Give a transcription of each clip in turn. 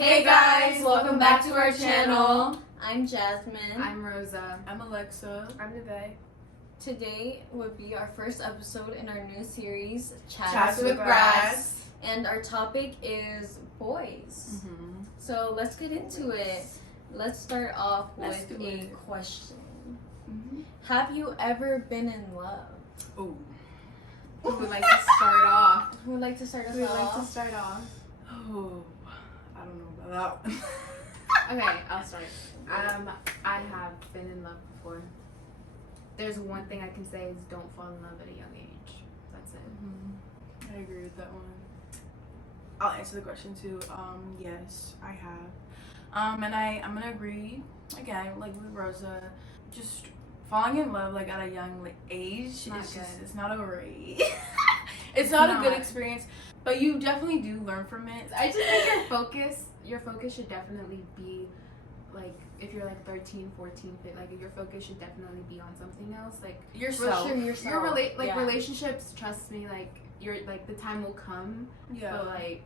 Hey guys, welcome back to our channel. I'm Jasmine. I'm Rosa. I'm Alexa. I'm Neve. Today would be our first episode in our new series, Chatz with Bratz. And our topic is boys. Mm-hmm. So let's get into it. Let's start off Let's with do a it. question. Mm-hmm. Have you ever been in love? Oh. Who would like to start off? Who would like to start us Who would like off? to start off? Oh. I don't know about that one. Okay, I'll start. I have been in love before. There's one thing I can say is don't fall in love at a young age. That's it. I agree with that one. I'll answer the question too. Yes, I have. And I'm gonna agree again, like with Rosa, just falling in love like at a young age. Not It's just good. it's not a great. It's not a good not. experience, but you definitely do learn from it. I just think your focus should definitely be like if you're like 13, 14, like your focus should definitely be on something else. Like Yourself. yourself. Yeah. relationships, trust me, like you're like the time will come. Yeah. But like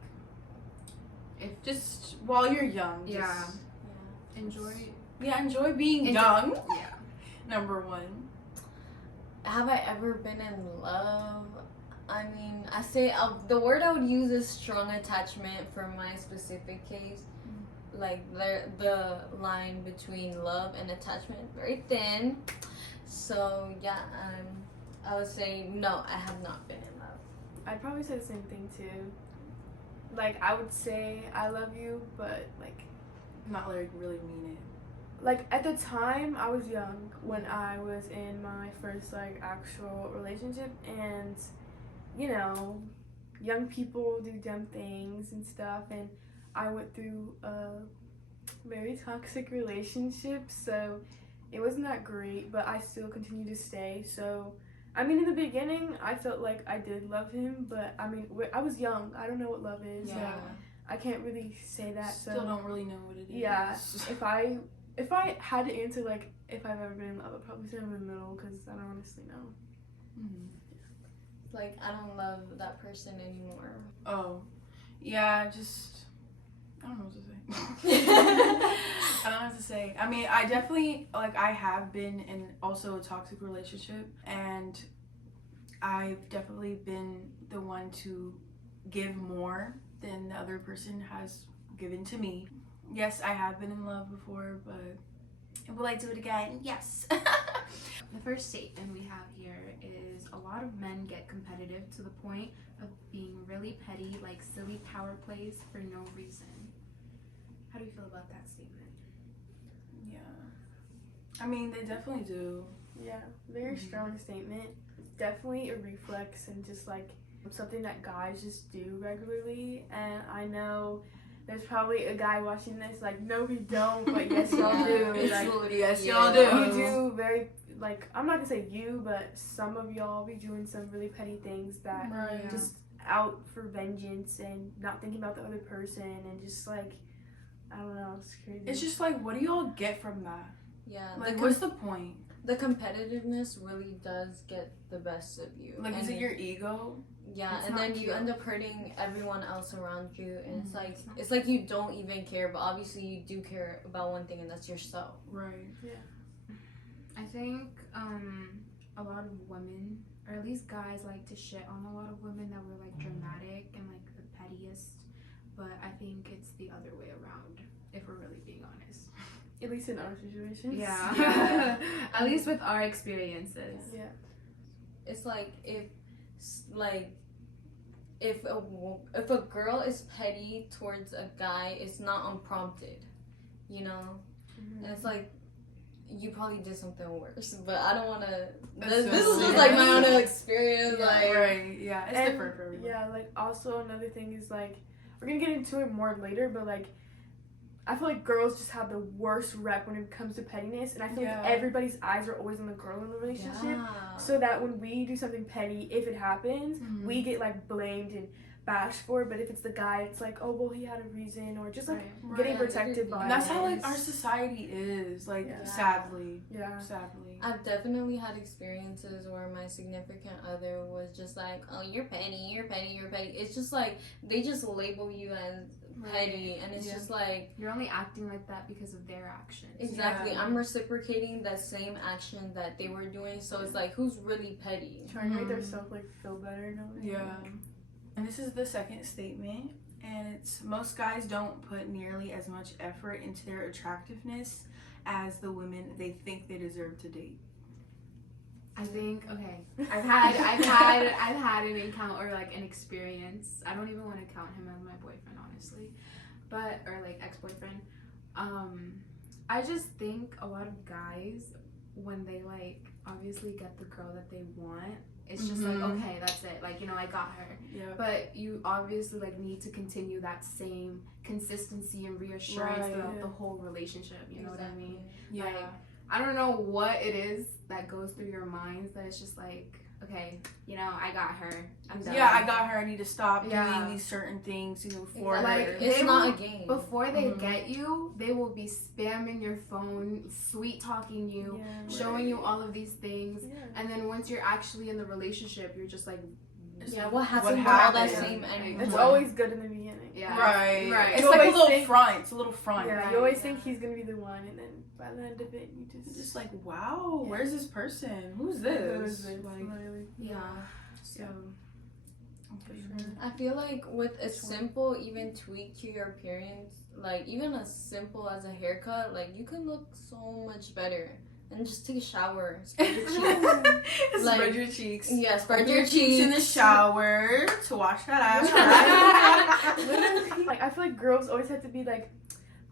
if Just while you're young. Yeah. Just, enjoy enjoy being Enjoy- young. yeah. Number one. Have I ever been in love? I mean, I say the word I would use is strong attachment for my specific case. Like the line between love and attachment very thin. So yeah, I would say no, I have not been in love. I'd probably say the same thing too. Like I would say I love you, but like Not like really mean it. like at the time I was young when I was in my first like actual relationship, and you know, young people do dumb things and stuff, and I went through a very toxic relationship, so it wasn't that great, but I still continued to stay. So I mean, in the beginning I felt like I did love him, but I mean I was young, I don't know what love is, so I can't really say that. Still So don't really know what it is. yeah, if I had to answer like if I've ever been in love, I'd probably say I'm in the middle because I don't honestly know. Mhm. Like I don't love that person anymore. Oh, yeah. Just I don't know what to say. I don't know what to say. I mean, I definitely I have been in also a toxic relationship, and I've definitely been the one to give more than the other person has given to me. Yes, I have been in love before, but will I do it again? Yes. The first statement we have here is a lot of men get competitive to the point of being really petty, like silly power plays for no reason. How do you feel about that statement? Yeah. I mean, they definitely do. Yeah, very strong statement. Definitely a reflex and just like something that guys just do regularly. And I know there's probably a guy watching this like, no, we don't, but yes, y'all do. Like, Yes, y'all you do very like I'm not gonna say you, but some of y'all be doing some really petty things that Right. just out for vengeance and not thinking about the other person and just like I don't know, it's crazy. It's just like, what do y'all get from that? Yeah, Like, what's the point? the competitiveness really does get the best of you. Like, is And it your ego? Yeah, It's and not then you cute. end up hurting everyone else around you, and Mhm. it's like you don't even care, but obviously you do care about one thing, and that's yourself. Right. I think a lot of women, or at least guys, like to shit on a lot of women that were like dramatic and like the pettiest, but I think it's the other way around, if we're really being honest. at least in our situations. Yeah. At least with our experiences. Yeah. It's like if a girl is petty towards a guy, it's not unprompted, you know. And it's like you probably did something worse, but I don't want to. This is just like my own experience, Yeah. like. Right. Yeah. It's And, different for everyone. yeah, like also another thing is like we're gonna get into it more later, but like I feel like girls just have the worst rep when it comes to pettiness, and I feel Yeah. like everybody's eyes are always on the girl in the relationship. Yeah. So that when we do something petty, if it happens, Mhm. we get like blamed and bashed for it. But if it's the guy, it's like, oh well, he had a reason, or just like Right. getting Right. protected by. And that's how it. our society is. Like, Yeah. sadly. Yeah. Sadly. I've definitely had experiences where my significant other was just like, oh, you're petty, you're petty, you're petty. It's just like, they just label you as petty, and it's just like you're only acting like that because of their actions. Exactly. I'm reciprocating that same action that they were doing, so it's like, who's really petty? Trying to make themselves like feel better in a way. Yeah. And this is the second statement, and it's most guys don't put nearly as much effort into their attractiveness as the women they think they deserve to date. I think I've had an encounter or like an experience. I don't even want to count him as my boyfriend, honestly, or like ex-boyfriend. I just think a lot of guys, when they like obviously get the girl that they want, it's just like, okay, that's it, like, you know, I got her. Yeah. But you obviously like need to continue that same consistency and reassurance throughout the whole relationship, you know what I mean? Yeah. Like, I don't know what it is that goes through your minds that it's just like, okay, you know, I got her. I'm done. Yeah, I got her. I need to stop doing these certain things to move forward. Like, it's not a game. Before they get you, they will be spamming your phone, sweet talking you, showing you all of these things. Yeah. And then once you're actually in the relationship, you're just like, what happened to all that same energy? It's always good in the beginning. Yeah. Right. Right. It's like a little front. It's a little front. Yeah, you always think he's gonna be the one, and then by the end of it, you just like, wow, where's this person? Who's this? Like, So, I feel like with a simple even tweak to your appearance, like even as simple as a haircut, like you can look so much better. And just take a shower, spread your cheeks. Spread your cheeks. Yeah, spread your cheeks in the shower to wash that ass. Literally, like I feel like girls always have to be like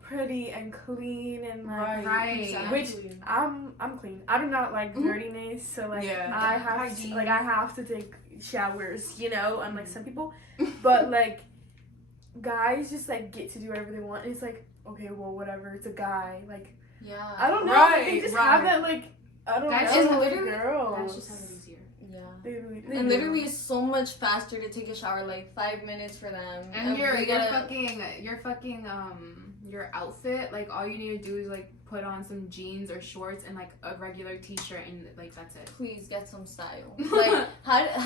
pretty and clean and like exactly. Which I'm clean. I do not like dirtiness, so like I have to take showers, you know, unlike some people. But like guys just like get to do whatever they want, and it's like, okay, well, whatever, it's a guy, like. Yeah. I don't know. Like, they just have that, like, I don't guys know. Literally, girls. guys just have it easier. Yeah. They and literally it's so much faster to take a shower, like 5 minutes for them. And your outfit, like all you need to do is like put on some jeans or shorts and like a regular t-shirt, and like that's it. Please get some style. Like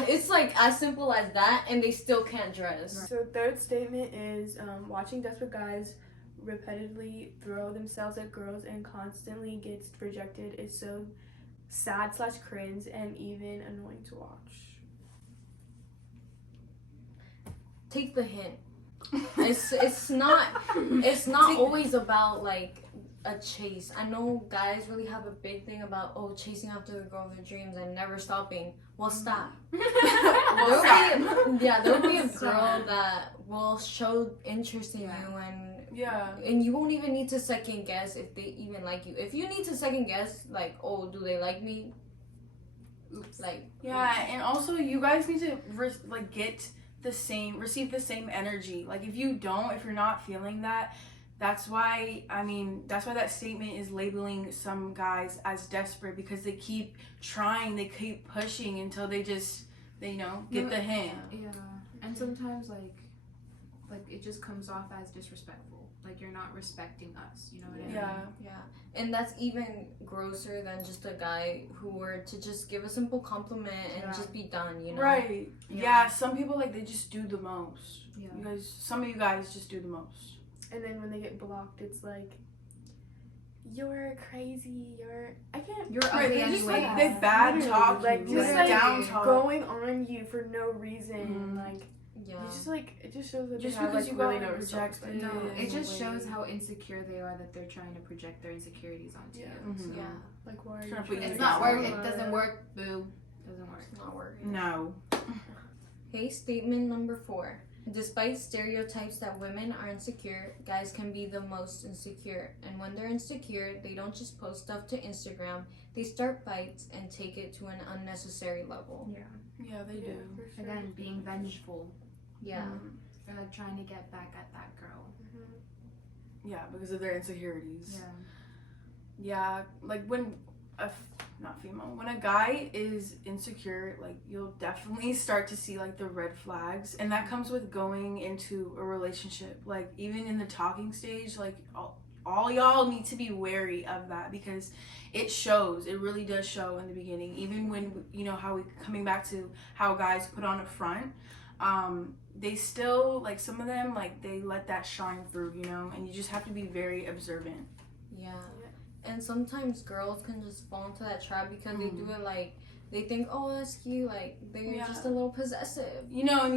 it's like as simple as that, and they still can't dress. So third statement is watching desperate guys repetitively throw themselves at girls and constantly gets rejected is so sad/cringe and even annoying to watch. Take the hint. It's not always about like a chase. I know guys really have a big thing about chasing after the girl of their dreams and never stopping. Well, stop. There'll be a girl that will show interest in you and you won't even need to second guess if they even like you. If you need to second guess, like, oh, do they like me? Oops. Like, and also you guys need to receive the same energy. Like if you're not feeling that, that's why that statement is labeling some guys as desperate, because they keep trying, they keep pushing until they get the hint. Yeah. And sometimes like it just comes off as disrespectful. Like you're not respecting us, you know what I mean? Yeah. And that's even grosser than just a guy who were to just give a simple compliment and just be done, you know? Right. Yeah, some people they just do the most. Yeah. Some of you guys just do the most. And then when they get blocked, it's like, you're crazy, you're ugly anyway. They bad talk, like just down talk, going on you for no reason, like. Yeah. You just it just shows that just they have, because you really got no rejected. No, it just shows how insecure they are that they're trying to project their insecurities onto you. So. Yeah. Like why are you it's not work. It doesn't work. Boo. Doesn't work. It's not working. No. Okay, statement number 4. Despite stereotypes that women are insecure, guys can be the most insecure. And when they're insecure, they don't just post stuff to Instagram. They start fights and take it to an unnecessary level. Yeah, they do. Sure. Again, being vengeful. Yeah. Or like trying to get back at that girl. Yeah, because of their insecurities. Yeah. Yeah, like when when a guy is insecure, like you'll definitely start to see like the red flags, and that comes with going into a relationship. Like even in the talking stage, like all y'all need to be wary of that, because it shows. It really does show in the beginning. Even when coming back to how guys put on a front, they still, like, some of them, like, they let that shine through, you know, and you just have to be very observant. Yeah. And sometimes girls can just fall into that trap because they do it like, they think, oh, that's cute, like, they're just a little possessive. You know,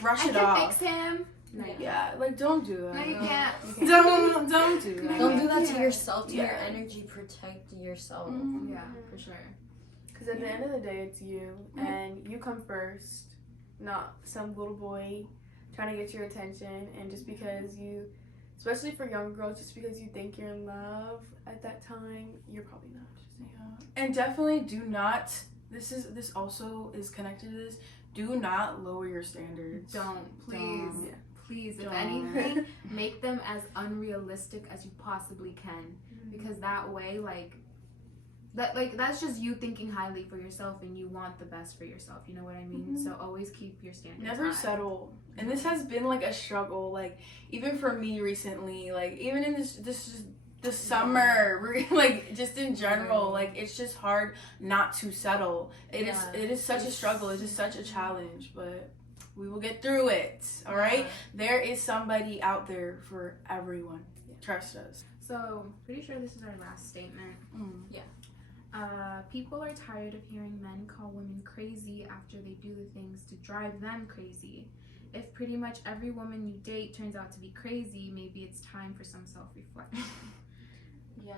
brush it I off. can fix him. No. Yeah, like, don't do that. No, you can't. Don't do that. Don't do that to Yeah. yourself, to your Yeah. energy. Protect yourself. Mhm. Yeah, for sure. Because at the end of the day, it's you, and you come first, not some little boy trying to get your attention. And just because you, especially for young girls, just because you think you're in love at that time, you're probably not. Yeah. And definitely do not. This also is connected to this. Do not lower your standards. Don't, please. Don't. Please, if Don't. anything, make them as unrealistic as you possibly can. Because that way, that's just you thinking highly for yourself and you want the best for yourself. You know what I mean? Mhm. So always keep your standards Never high. settle. And this has been like a struggle, like even for me recently, like even in this summer, like just in general, like it's just hard not to settle. It is such a struggle. It's just such a challenge, but we will get through it. All right. There is somebody out there for everyone. Trust us. So pretty sure this is our last statement. Yeah. People are tired of hearing men call women crazy after they do the things to drive them crazy. If pretty much every woman you date turns out to be crazy, maybe it's time for some self-reflection. Yeah.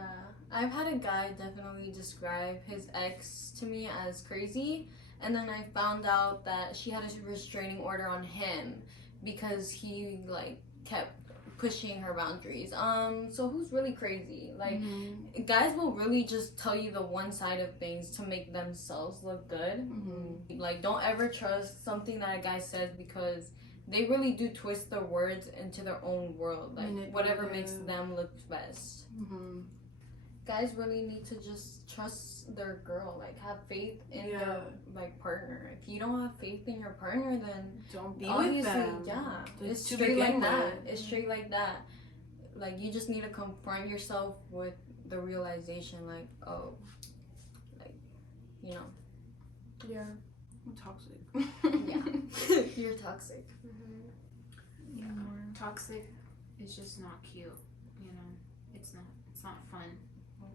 I've had a guy definitely describe his ex to me as crazy, and then I found out that she had a restraining order on him because he like kept pushing her boundaries. So who's really crazy? Like, guys will really just tell you the one side of things to make themselves look good. Like, don't ever trust something that a guy says because they really do twist their words into their own world. Like, whatever makes them look best. Guys really need to just trust their girl. Like, have faith in their like partner. If you don't have faith in your partner, then don't be obviously, with them. Yeah, it's to straight like begin that. with. It's straight like that. Like, you just need to confront yourself with the realization, like, oh, like, you know. Yeah. I'm toxic. Yeah. You're toxic. Toxic is just not cute, you know. It's not fun.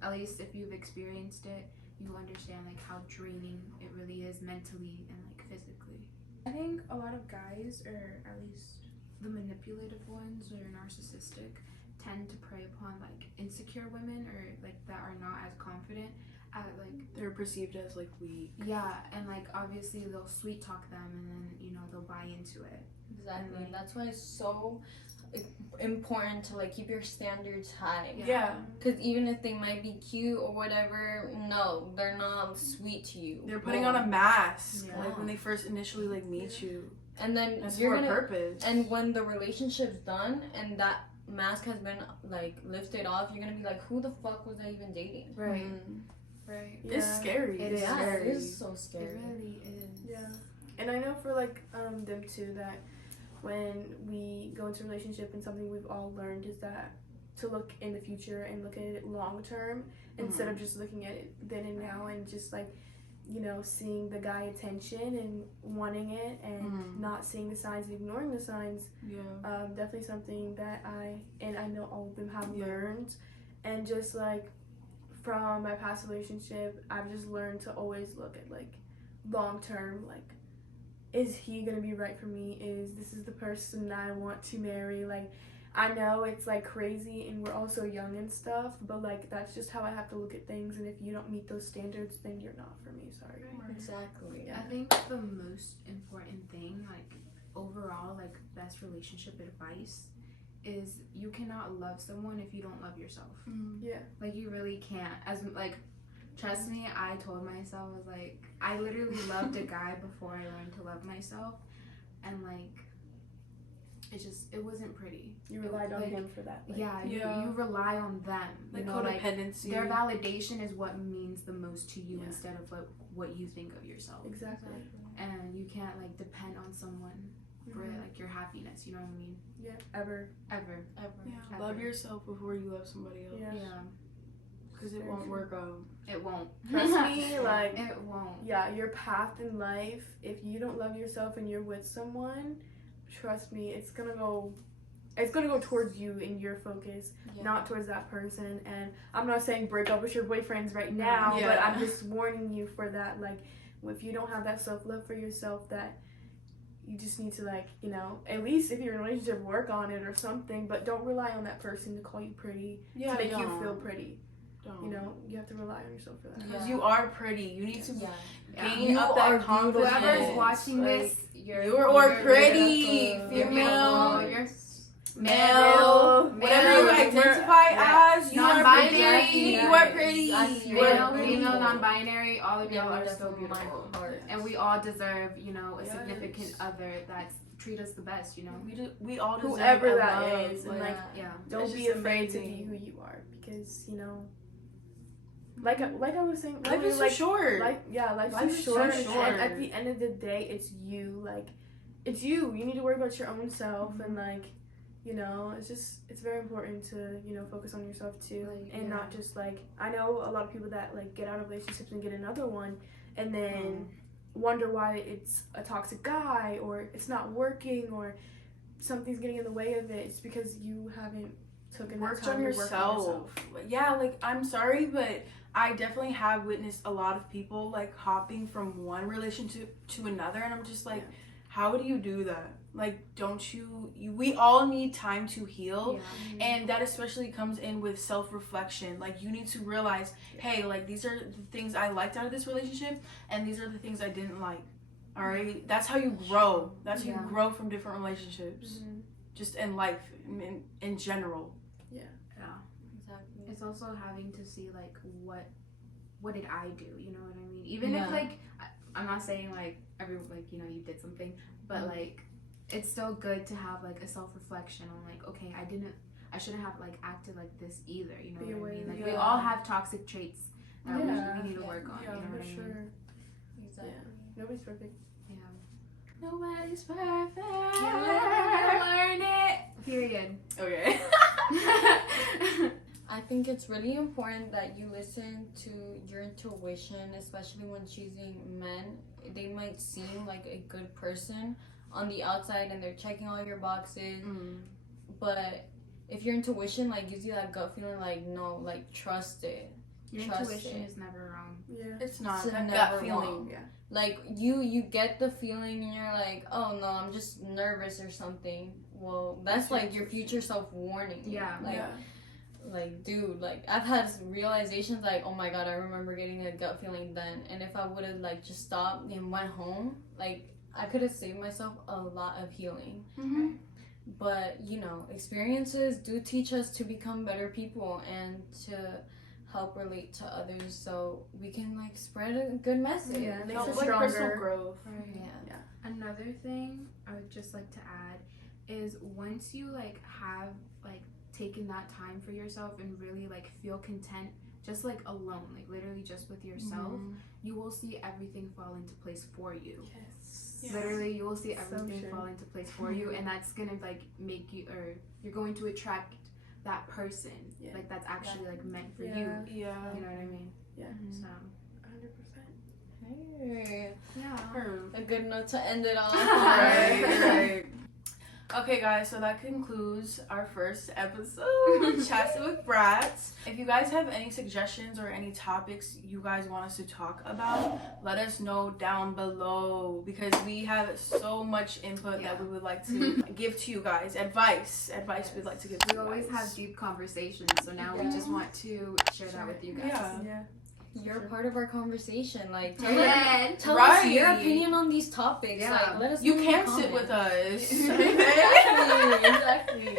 At least if you've experienced it, you understand like how draining it really is mentally and like physically. I think a lot of guys, or at least the manipulative ones or narcissistic, tend to prey upon like insecure women or like that are not as confident at like they're perceived as like weak. Yeah, and like obviously they'll sweet talk them and then they'll buy into it. Exactly. And that's why it's so important to like keep your standards high. Yeah. Because even if they might be cute or whatever, no, they're not sweet to you. They're putting on a mask, Yeah. like when they first initially like meet you. And then That's you're for gonna, a purpose. and when the relationship's done and that mask has been like lifted off, you're gonna be like, who the fuck was I even dating? Right. Right. It's scary. It is. Yeah, scary. it is so scary. It really is. Yeah. And I know for like them too that when we go into a relationship and something we've all learned is that to look in the future and look at it long term instead of just looking at it then and now and just like seeing the guy attention and wanting it and not seeing the signs and ignoring the signs. Definitely something that I know all of them have learned. And just like from my past relationship, I've just learned to always look at like long term, like, is he gonna be right for me? This is the person I want to marry? Like, I know it's like crazy and we're all so young and stuff, but like that's just how I have to look at things. And if you don't meet those standards, then you're not for me. Sorry. Exactly. I think the most important thing, like overall, like best relationship advice, is you cannot love someone if you don't love yourself. Yeah. Like you really can't. As like, trust me, I told myself, I was like, I literally loved a guy before I learned to love myself, and like, it wasn't pretty. You relied on him for that. Like, you rely on them. Like codependency. Their validation is what means the most to you instead of like what you think of yourself. Exactly. And you can't like depend on someone for like your happiness. You know what I mean? Yeah. Ever. Yeah. Love yourself before you love somebody else. Yeah. Because it won't work out. It won't. Trust me, like, it won't. Yeah, your path in life, if you don't love yourself and you're with someone, trust me, it's gonna go towards you and your focus, not towards that person. And I'm not saying break up with your boyfriends right now, but I'm just warning you for that. Like, if you don't have that self-love for yourself, that you just need to, like, you know, at least if you're in a relationship, work on it or something, but don't rely on that person to call you pretty, to make you feel pretty. You know, you have to rely on yourself for that. Because you are pretty. You need to gain You up that confidence. Whoever's watching this, you're pretty. Female, you're male, whatever you identify as, you are pretty. You are pretty. Male, female, non-binary, all of y'all are so beautiful. And we all deserve, you know, a significant other that's treat us the best, you know. We all deserve whoever that love. is, and like, don't be afraid to be who you are, because, you know, like I was saying, life is so short. Life's too short. And at the end of the day, it's you. Like, it's you. You need to worry about your own self, and like, you know, it's very important to, you know, focus on yourself too, and not just like, I know a lot of people that like get out of relationships and get another one, and then wonder why it's a toxic guy, or it's not working, or something's getting in the way of it. It's because you haven't taken that time to work on yourself. Yeah, like, I'm sorry, but I definitely have witnessed a lot of people like hopping from one relationship to another, and I'm just like, how do you do that? Like, don't you we all need time to heal, and that especially comes in with self-reflection. Like, you need to realize, hey, like, these are the things I liked out of this relationship, and these are the things I didn't like. All right, that's how you grow. That's how you grow from different relationships, just in life, in general. Exactly. It's also having to see like what did I do, you know what I mean? Even if like I'm not saying like you know, you did something, but like, it's still good to have like a self-reflection on like, okay, I shouldn't have like acted like this either, you know what I mean? Like, we all have toxic traits that we need to work on, you know what I mean? Sure. Exactly. Nobody's perfect. Nobody's perfect. Learn it. Period. Okay. I think it's really important that you listen to your intuition, especially when choosing men. They might seem like a good person on the outside, and they're checking all your boxes, but if your intuition like gives you that gut feeling, like, no, like, trust it. Your intuition is never wrong. It's not. It's that never gut feeling. wrong. Like, you get the feeling, and you're like, oh no, I'm just nervous or something. Well, that's like your future self warning. Like, dude, like, I've had realizations like, oh my god, I remember getting a gut feeling then, and if I would have like just stopped and went home, like, I could have saved myself a lot of healing. But, you know, experiences do teach us to become better people and to help relate to others, so we can like spread a good message. It makes Help, us like, stronger. personal growth. Another thing I would just like to add is, once you like have like taken that time for yourself and really like feel content, just like alone, like literally just with yourself, you will see everything fall into place for you. Literally, you will see everything fall into place for you, and that's gonna like make you, or you're going to attract that person like that's actually like meant for you. You know what I mean? So 100%. Hey. Yeah. A good note to end it on. Right. Okay, guys, so that concludes our first episode, Chatz with Bratz. If you guys have any suggestions or any topics you guys want us to talk about, let us know down below, because we have so much input that we would like to give to you guys. Advice we'd like to give to you guys. We always have deep conversations, so now we just want to share that with you guys. You're part of our conversation. Like, tell Tell us your opinion on these topics. Like, let us know you in the can't sit comments. with us. Exactly.